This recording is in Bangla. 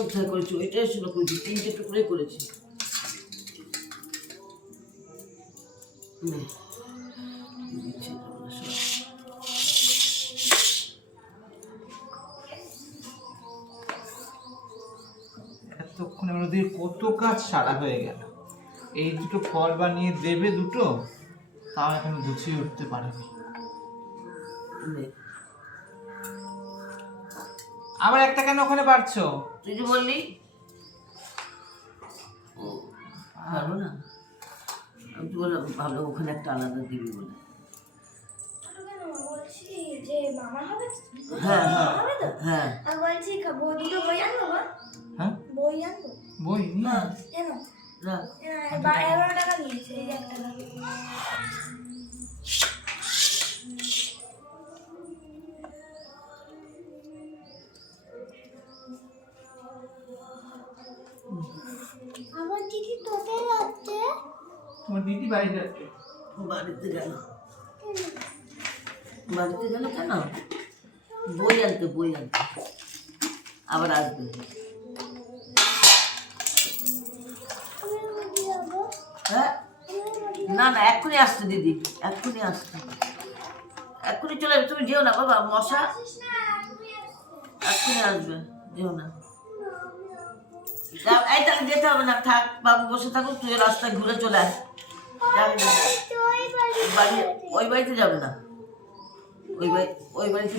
কোথায় করেছি ওইটাই ছিল করেছি 3টে টুকরোই করেছি এতক্ষণে আমাদের কত কাজ সারা হয়ে গেল। এই দুটো ফল বানিয়ে দেবে দুটো, তাও এখন গুছিয়ে উঠতে পারেনি। আবার একটা কেন ওখানে পারছো? তুই যে বললি পারবো না, আমি তো বললাম ভাবলাম ওখানে একটা আলাদা দিবি বলে। হ্যাঁ হ্যাঁ হ্যাঁ হ্যাঁ বই না রাখ। আমার দিদি তোকে লাগছে। তোমার দিদি বাড়ি যাচ্ছে। বাড়িতে গেল, বাড়িতে গেল কেন? বই আনতে আবার আসবে। হ্যাঁ না না এক্ষুনি আসছে দিদি, এক্ষুনি আসছে, এক্ষুনি চলে যাবে। তুমি যেও না বাবা, মশা এক্ষুনি আসবে, যেও না। এই তাহলে যেতে হবে না, থাক বাবু বসে থাকুক, তুই রাস্তায় ঘুরে চলে আস। যাবি না বাড়ি, ওই বাড়িতে যাবে না, ওই বাড়িতে